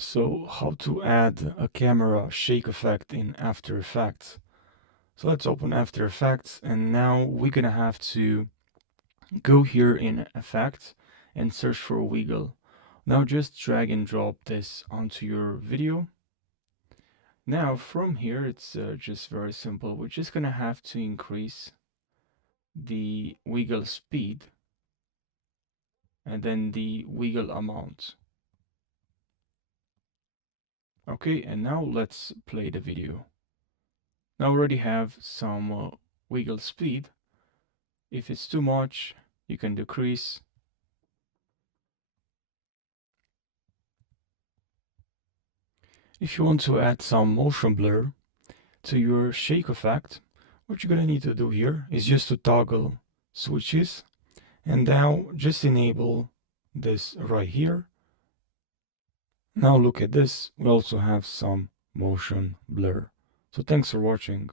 So how to add a camera shake effect in After Effects. So let's open After Effects, and now we're gonna have to go here in Effects and search for wiggle. Now just drag and drop this onto your video. Now from here it's just very simple. We're just gonna have to increase the wiggle speed and then the wiggle amount. Okay, and now let's play the video. Now I already have some wiggle speed. If it's too much, you can decrease. If you want to add some motion blur to your shake effect, what you're gonna need to do here is just to toggle switches, and now just enable this right here. Now look at this, we also have some motion blur. So thanks for watching.